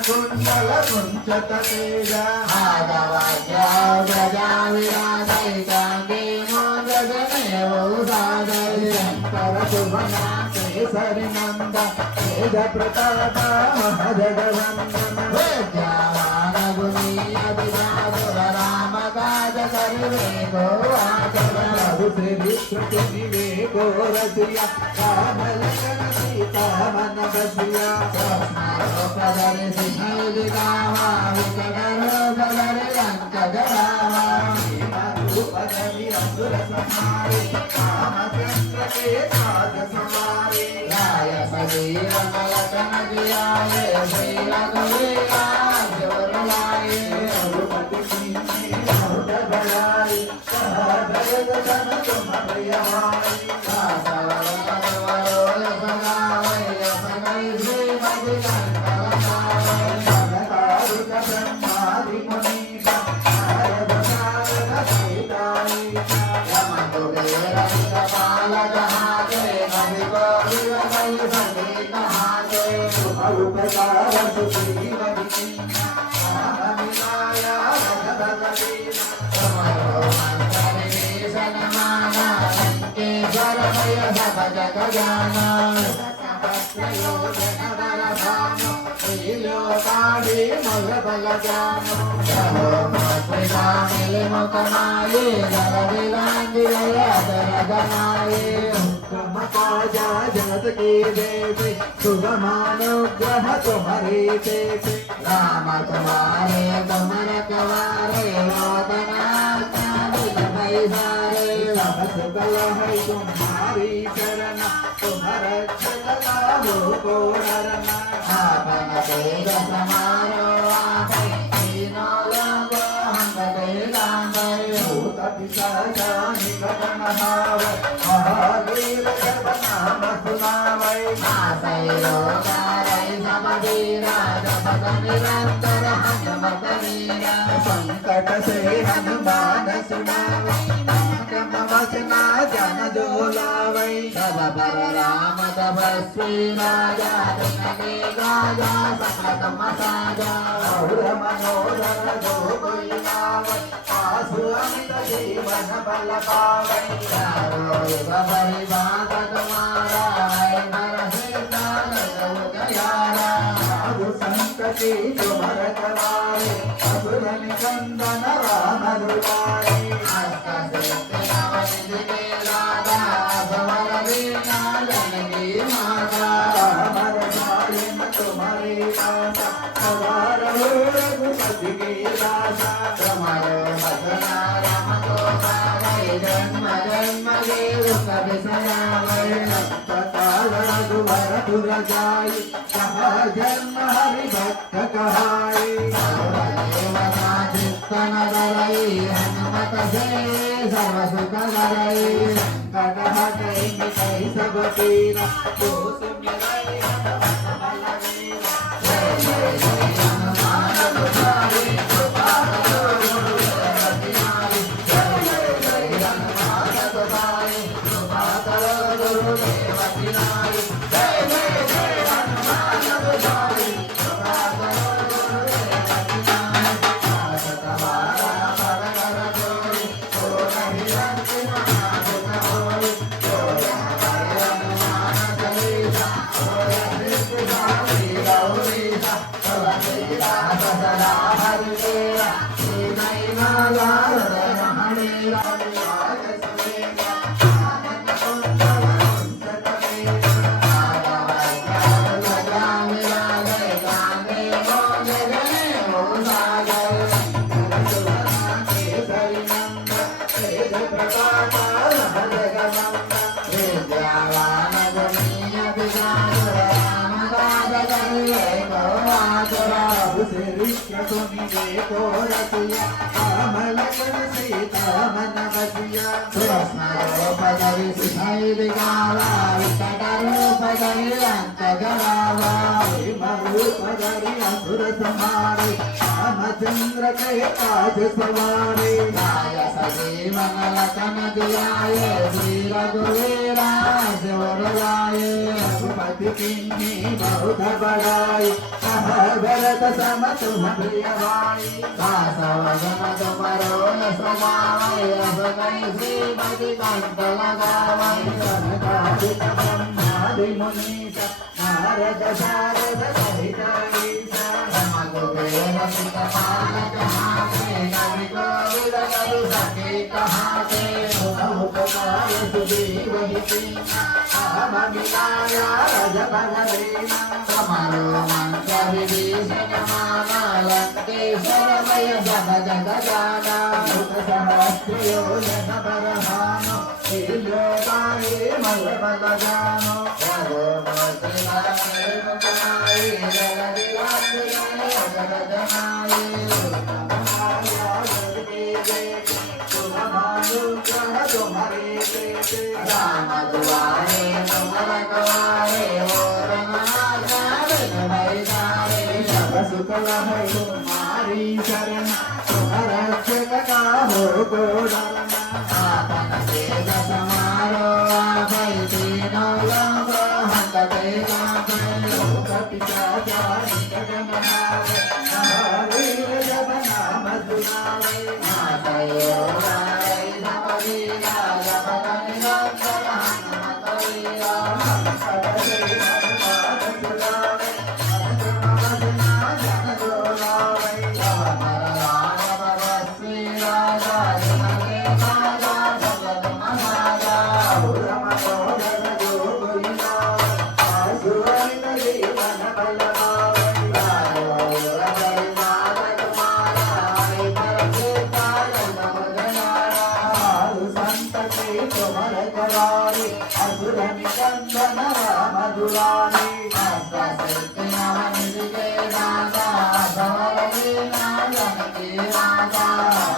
कुंडल कुंचत तेज आदवाद्या प्रजा विराजैकांगे मोदगने वौदादय शंकर सुमना केसरी नंद तेज प्रताप महजगवंदन विद्यावान गुणी अभिजातुर राम काज करिवे को आचरण श्री कृति विवेको रसिया राम लखन सीता मन बसिया पदरि सिंह गावा विकटरो पदरि लंक जरावा पदवी असुर समारे रामचंद्र के काज समारे राय सजीव कलकन जियाए श्री रघुवीरा जोर लाए रघुपति कीन्हे बहुत बड़ाई कहा भरत तन तुम प्रियमाई सवल कदवरो सगावै सगै श्री मधि कंकलकावै सनकादिक ब्रह्मादि मुनीसा नारद नारद सीताई यम कुबेर दिक्पाल जहाते कवि कोविद कवि सभी कहाते उपकार सुग्रीव दीना राम मिलाया रघुपति तुम्हारो मंत्र विभीषण माना लंकेश्वर भय सब जग जाना लोकाड़ी मल बल जानो रहो मातृका मिले मुकमाये जल दिलांगी अदर दनाये क्रम काजा जगत के देवी सुगमानुग्रह तुम्हारे देवी राम तुम्हारे तुम रखवारे रोदनात्मा दिल पैसारे सब सकल है तुम्हारी शरण तुम रक्षक हो को डरना आपन तेज समारो आपै तीनों लोगों हम तेगांगे भूत पिशाच निकट महाव महावीर जब नाम सुनावै आसै लोकारै सब वीरा जपत निरंतर हनुमत वीरा संकट से हनुमान सुनावै क्रम वचना जन जो लावै तब पर राम तपस्वी राजा तुमने गाजा सकल तुम साजा और मनोरथ जो कोई लावै आसु अमित जीवन बल पावै चारों युग परिवार तुम्हारा है नरहिता गयारा साधु संकटी तुम रखवारे असुर निकंदन राम दुलारे अष्ट सिद्धि नव निधि के दाता समर वीणा जननी माता राम रसायन तुम्हारे पासा सवार हो रघुपति के दासा तुम्हारो भजना राम को पावै जन्म जन्म के दुख बिसरावै काल रघुवर पुर जाई जहाँ जन्म हरि भक्त कहाई सर्वदेवता चित्तन धरै हनुमत से सर्व सुख धरै संकट हटै मिटै सब पीरा जो सुमिरै हनुमत बल वीरा जय जय जय हनुमान तुम्हारी कृपा करो गुरुदेव तुम्हारी जय जय जय हनुमान तुम्हारी कृपा करो गुरुदेव तुम्हारी जय जय जय हनुमान तुम्हारी कृपा करो गुरुदेव तुम्हारी आस तुम्हारा पर कर जोड़ी तो नहीं अंतिम नाथ होई जो हमारे हनुमान चालीसा होय सिद्धि साई गौरीसा तुलसीदा सदा हरि तेरा श्री मई माला रमणीरा आज सुनेगा आनंद कुंडल कुंचत तेज केसरी नंद तेज प्रताप महजगवंदन श्री सुनिए को रसिया राम लखन सीता मन बसिया कृष्ण रूपधरि सिंहै दिगावा विकट रूपधरि अंत गरावा रूप धरि असुर संहारे रामचंद्र के काज सवारे गाय सजीवन लखन जियाए श्री रघुवीरा सिर लाए रघुपति किन्हीं बहुत बड़ाई कहा भरत सम तुम प्रिय भाई दासवदन तुमरो यश गावै अब कहीं श्रीमति कंठ लगावै अनगादित ब्रह्मादि मुनीसा नारद शारद सहित ईसा कुबेर सिकपाल कहाते कवि कोविद कवि सके कहाते उपकार सुजीव हितीना आम मिलाया रज बल देना समरो मंत्र विभीषण माना लंकेश्वर मय जग जग जाना मुख सहस्त्र योजन बरहानो तिलो गाये मल बल जानो रघुपति नरके मुखाई जगति राजधानी जगत जनाई तुम्हारे बेटे राम दुआरे तुम रखवारे और नाथ बिन जाए सुखल है तुम्हारी शरण तुम रक्षक का हो को डरना आपन तेज समारो भय तीनों लोग हंसते गाते कपि चाचारी गगन मारे महावीर जब नाम सुनावे मातयो राय नवलीला जपन निरंतर हनुमत वीरा सदसे हनुमान सुनावे हनुमान सुना जन जोलावे अमर राम भगवती राजा जनके राजा जगत महाराजा राम मोहन जो कोई नावे आसुरित जीवन बल पावे साधु संत के तुमर करारे असुर निकंदन राम दुलारे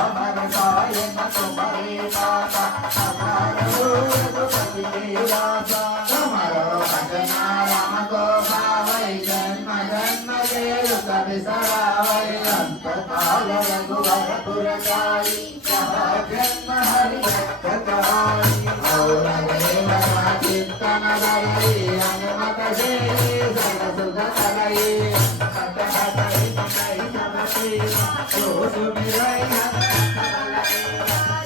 अमर गायन तुम्हारे दाता अमर रूप दुपति के राजा अंत काल रघुवर पुर जाई जहाँ जन्म हरि भक्त कहाई हट हट कई सब तेरा जो सुमिरै हनुमान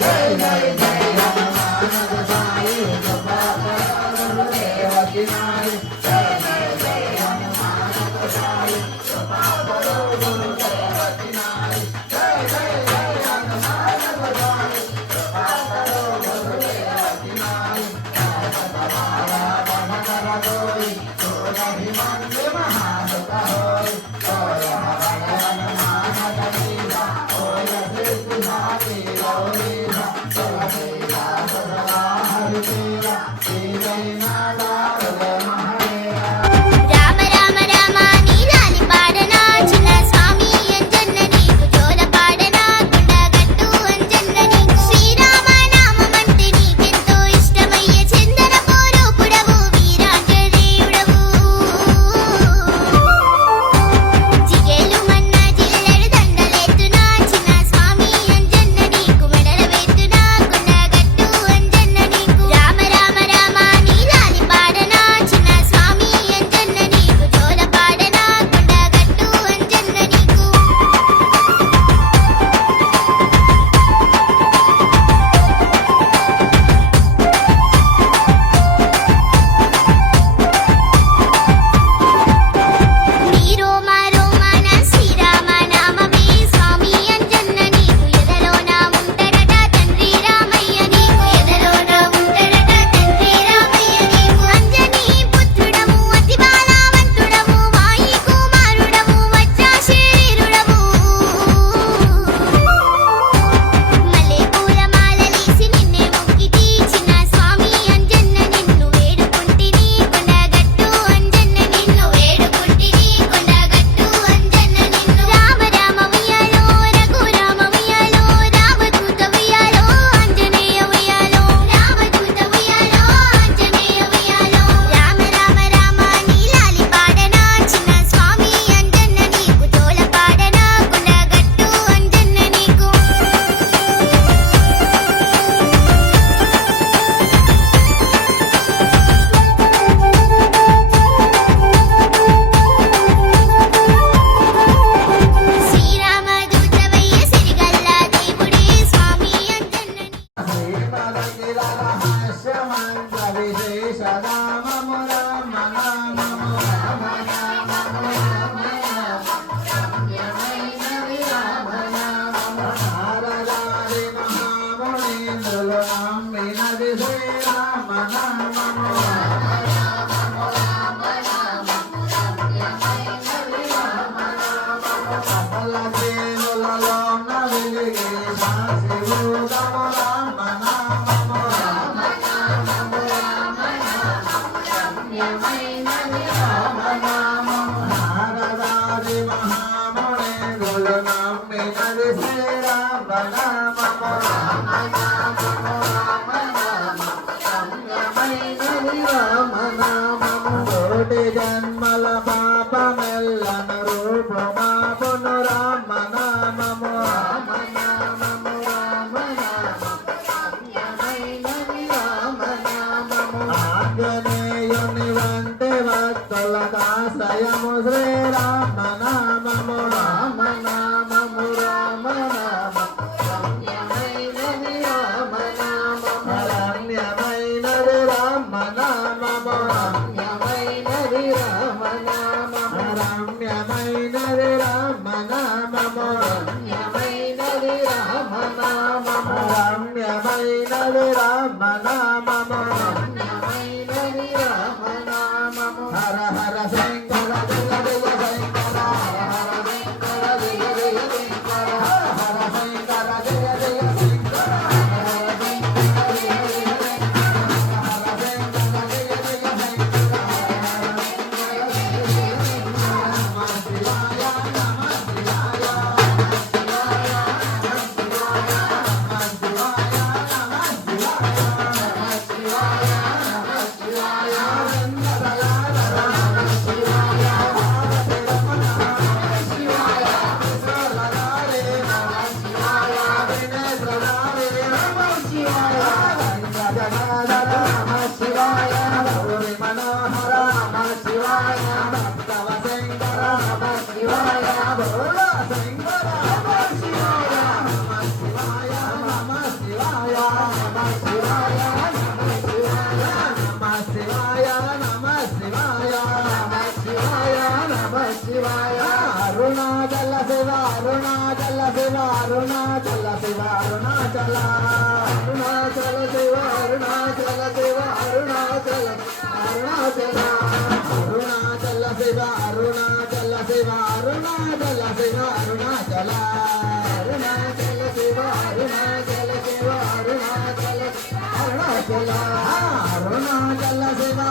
जय जय जय हनुमान गोसाई कृपा करो गुरुदेव की नाई जय जय जय हनुमान गोसाई कृपा करो गुरुदेव की नाई जय जय जय हनुमान गोसाई कृपा करो జన్మల పాపమెల్లన రూపమా పునరామ నామము రామ నామము రామ నామము ఆంజనేయుని వంటి భక్తుల దాసయము శ్రీరామ నామము రామ నామము రామ రమ్యమైనది రామ నామము రమ్యమైనది రామ నామము రమ్యమైనది రామ నామము రమ్యమైనది రామ నామము రమ్యమైనది రామ నామము రమ్యమైనది రామ నామము హర హర శంకర జయ జయ శంకర హర హర శంకర జయ జయ శంకర హర హర శంకర జయ జయ శంకర అరుణాచల శివ అరుణాచల శివ అరుణాచల శివ అరుణాచల అరుణాచల శివ అరుణాచల శివ అరుణాచల అరుణాచల అరుణాచల శివ అరుణాచల శివ అరుణాచల శివ అరుణాచల అరుణాచల శివ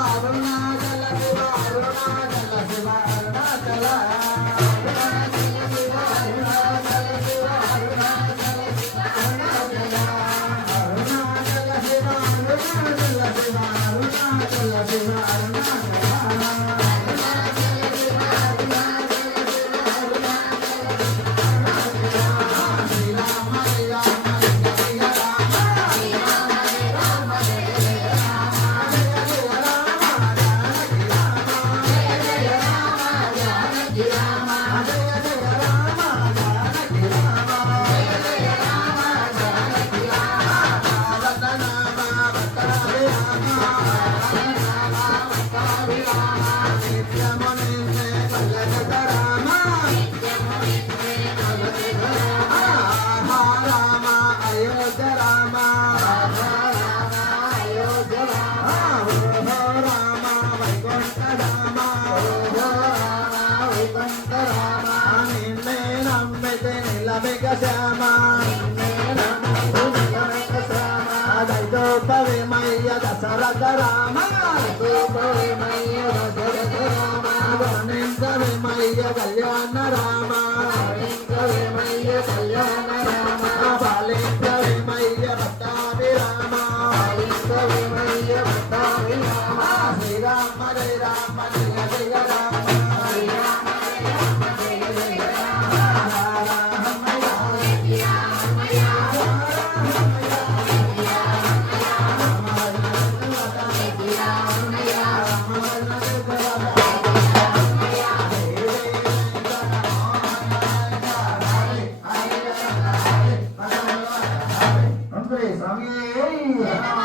అరుణాచల శివ అరుణాచల అరుణాచల అరుణాచల శివ అరుణాచల శివ అరుణాచల శివ అరుణాచల దశరథ రామ గణేశమయ్య కళ్యాణ రామ కళ్యాణ రామ బాలేశ్వరమయ్య భక్తావి రామ భక్తావి రామ శ్రీరామ జయ రామ జయ జయ రామ జయ